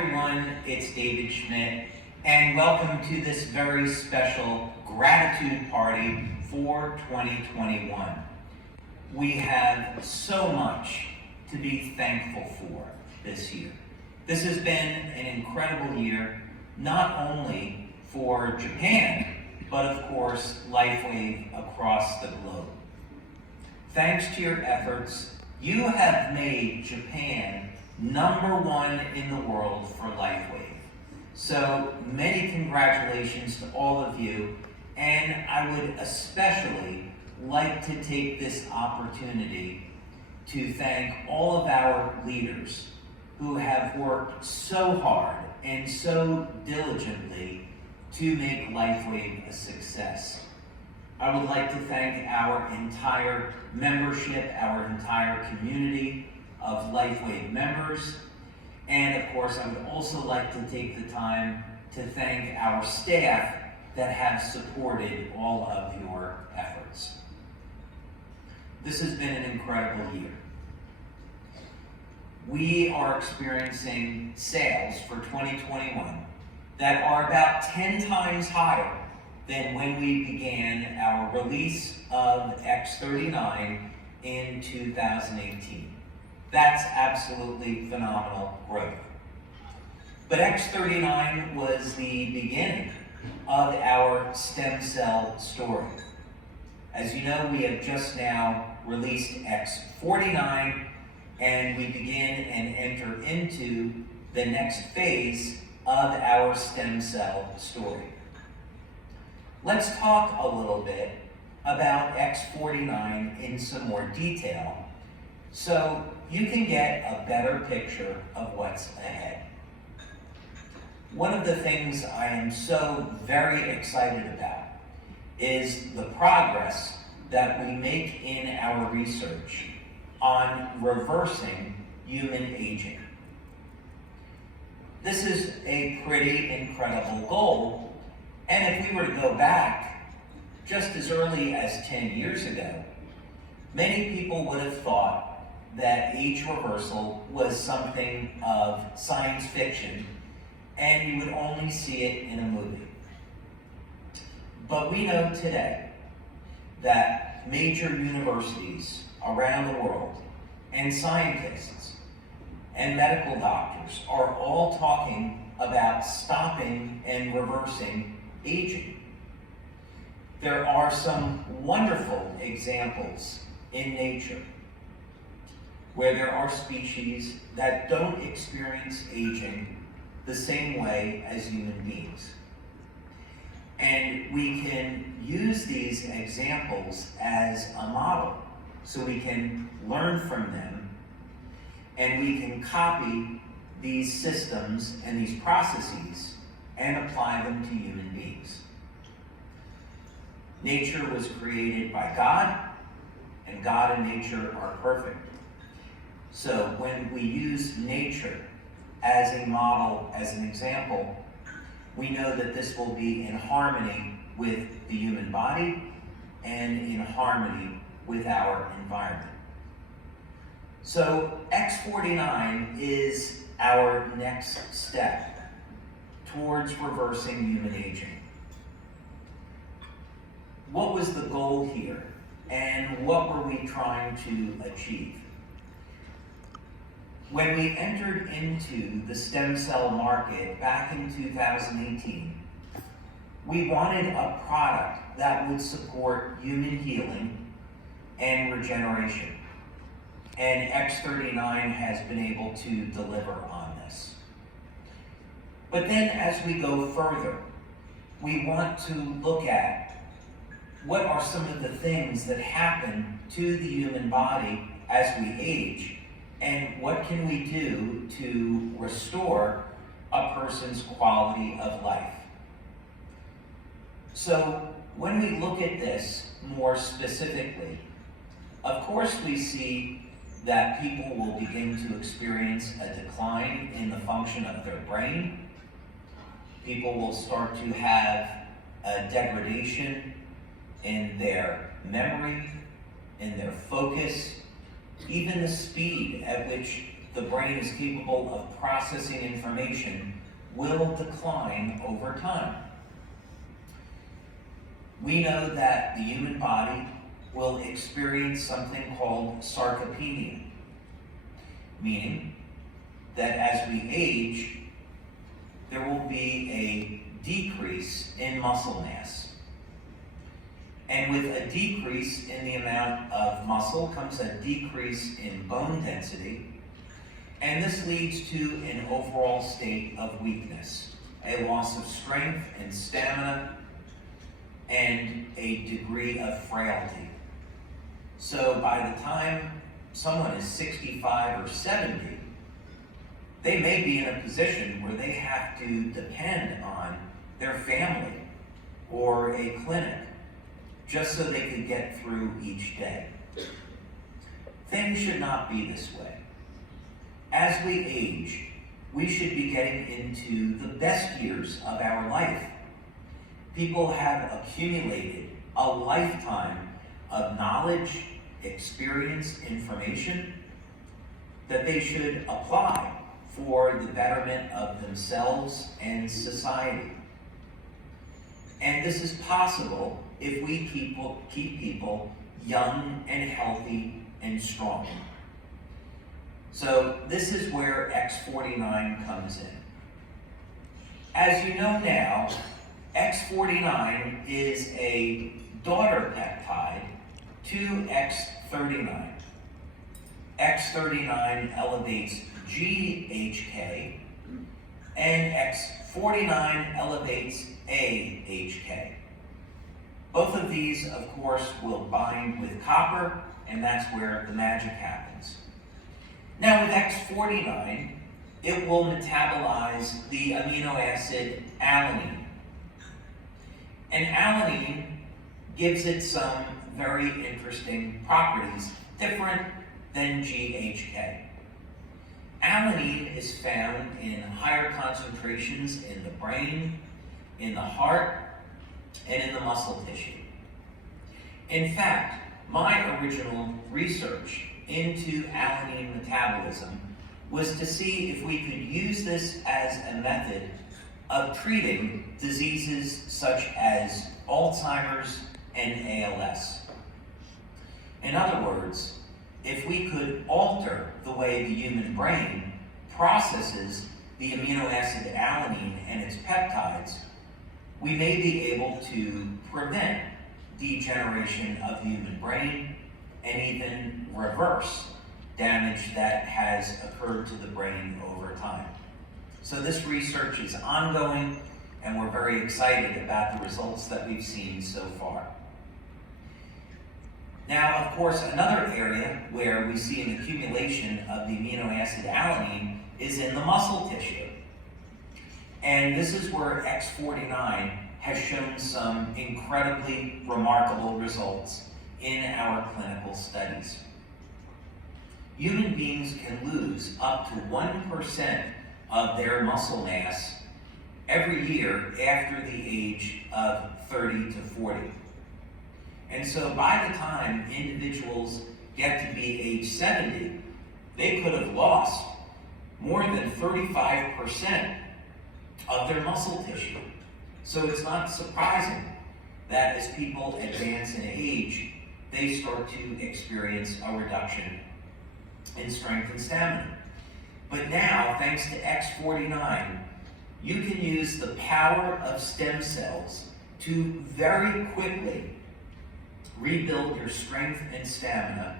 everyone, it's David Schmidt, and welcome to this very special gratitude party for 2021. We have so much to be thankful for this year. This has been an incredible year, not only for Japan, but of course, Lifewave across the globe. Thanks to your efforts, you have made Japan #1 in the world for Lifewave. So many congratulations to all of you, and I would especially like to take this opportunity to thank all of our leaders who have worked so hard and so diligently to make Lifewave a success. I would like to thank our entire membership, our entire community of Lifewave members, and of course I would also like to take the time to thank our staff that have supported all of your efforts. This has been an incredible year. We are experiencing sales for 2021 that are about 10 times higher than when we began our release of X39 in 2018. That's absolutely phenomenal growth. But X39 was the beginning of our stem cell story. As you know, we have just now released X49, and we begin and enter into the next phase of our stem cell story. Let's talk a little bit about X49 in some more detail so you can get a better picture of what's ahead. One of the things I am so very excited about is the progress that we make in our research on reversing human aging. This is a pretty incredible goal, and if we were to go back just as early as 10 years ago, many people would have thought that age reversal was something of science fiction, and you would only see it in a movie. But we know today that major universities around the world and scientists and medical doctors are all talking about stopping and reversing aging. There are some wonderful examples in nature where there are species that don't experience aging the same way as human beings. And we can use these examples as a model so we can learn from them, and we can copy these systems and these processes and apply them to human beings. Nature was created by God, and God and nature are perfect. So when we use nature as a model, as an example, we know that this will be in harmony with the human body and in harmony with our environment. So X49 is our next step towards reversing human aging. What was the goal here, and what were we trying to achieve? When we entered into the stem cell market back in 2018, we wanted a product that would support human healing and regeneration. And X39 has been able to deliver on this. But then as we go further, we want to look at what are some of the things that happen to the human body as we age, and what can we do to restore a person's quality of life. So when we look at this more specifically, of course we see that people will begin to experience a decline in the function of their brain. People will start to have a degradation in their memory, in their focus, even the speed at which the brain is capable of processing information will decline over time. We know that the human body will experience something called sarcopenia, meaning that as we age, there will be a decrease in muscle mass. And with a decrease in the amount of muscle comes a decrease in bone density, and this leads to an overall state of weakness, a loss of strength and stamina, and a degree of frailty. So by the time someone is 65 or 70, they may be in a position where they have to depend on their family or a clinic just so they can get through each day. Things should not be this way. As we age, we should be getting into the best years of our life. People have accumulated a lifetime of knowledge, experience, information that they should apply for the betterment of themselves and society. And this is possible if we keep people young and healthy and strong. So this is where X49 comes in. As you know now, X49 is a daughter peptide to X39. X39 elevates GHK, and X49 elevates AHK. Both of these, of course, will bind with copper, and that's where the magic happens. Now with X49, it will metabolize the amino acid alanine. And alanine gives it some very interesting properties, different than GHK. Alanine is found in higher concentrations in the brain, in the heart, and in the muscle tissue. In fact, my original research into alanine metabolism was to see if we could use this as a method of treating diseases such as Alzheimer's and ALS. In other words, if we could alter the way the human brain processes the amino acid alanine and its peptides, we may be able to prevent degeneration of the human brain and even reverse damage that has occurred to the brain over time. So this research is ongoing, and we're very excited about the results that we've seen so far. Now, of course, another area where we see an accumulation of the amino acid alanine is in the muscle tissue. And this is where X49 has shown some incredibly remarkable results in our clinical studies. Human beings can lose up to 1% of their muscle mass every year after the age of 30 to 40. And so by the time individuals get to be age 70, they could have lost more than 35% of their muscle tissue. So it's not surprising that as people advance in age, they start to experience a reduction in strength and stamina. But now, thanks to X49, you can use the power of stem cells to very quickly rebuild your strength and stamina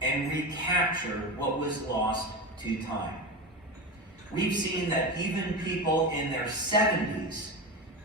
and recapture what was lost to time. We've seen that even people in their 70s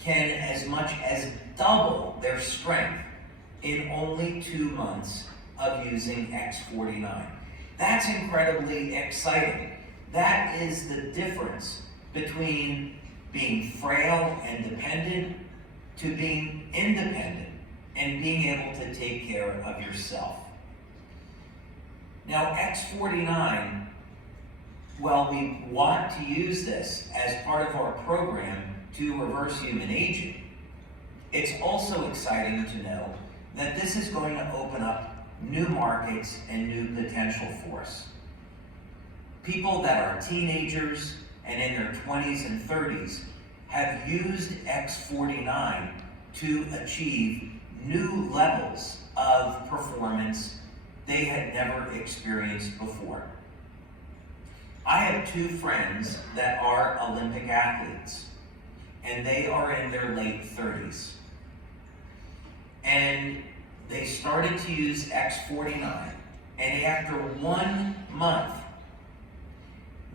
can as much as double their strength in only 2 months of using X49. That's incredibly exciting. That is the difference between being frail and dependent to being independent and being able to take care of yourself. Now, X49, well, we want to use this as part of our program to reverse human aging. It's also exciting to know that this is going to open up new markets and new potential for us. People that are teenagers and in their 20s and 30s have used X49 to achieve new levels of performance they had never experienced before. I have two friends that are Olympic athletes, and they are in their late 30s. And they started to use X49, and after 1 month,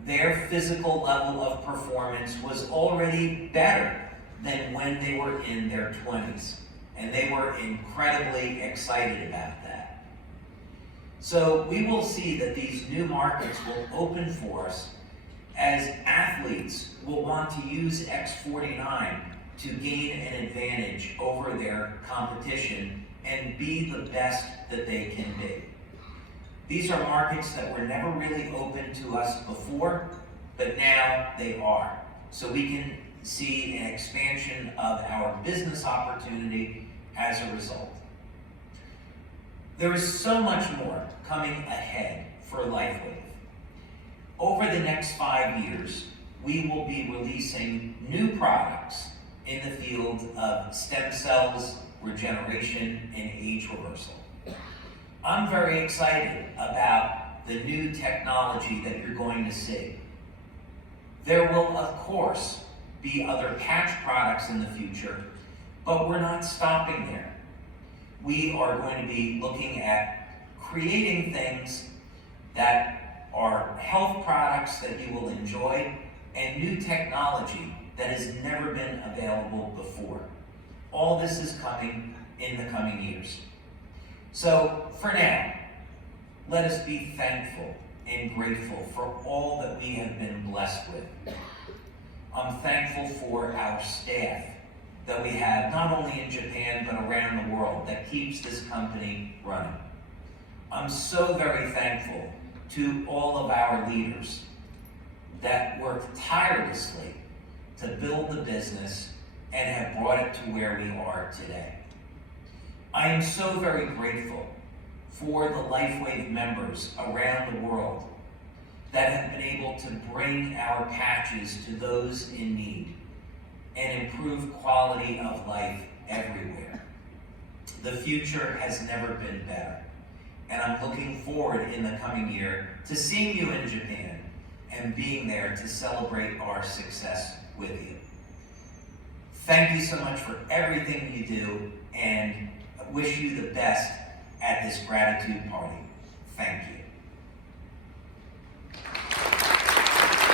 their physical level of performance was already better than when they were in their 20s. And they were incredibly excited about that. So we will see that these new markets will open for us as athletes will want to use X49 to gain an advantage over their competition and be the best that they can be. These are markets that were never really open to us before, but now they are. So we can see an expansion of our business opportunity as a result. There is so much more coming ahead for Lifewave. Over the next 5 years, we will be releasing new products in the field of stem cells, regeneration, and age reversal. I'm very excited about the new technology that you're going to see. There will, of course, be other patch products in the future, but we're not stopping there. We are going to be looking at creating things that are health products that you will enjoy and new technology that has never been available before. All this is coming in the coming years. So for now, let us be thankful and grateful for all that we have been blessed with. I'm thankful for our staff that we have, not only in Japan, but around the world, that keeps this company running. I'm so very thankful to all of our leaders that work tirelessly to build the business and have brought it to where we are today. I am so very grateful for the Lifewave members around the world that have been able to bring our patches to those in need and improve quality of life everywhere. The future has never been better, and I'm looking forward in the coming year to seeing you in Japan and being there to celebrate our success with you. Thank you so much for everything you do, and I wish you the best at this gratitude party. Thank you.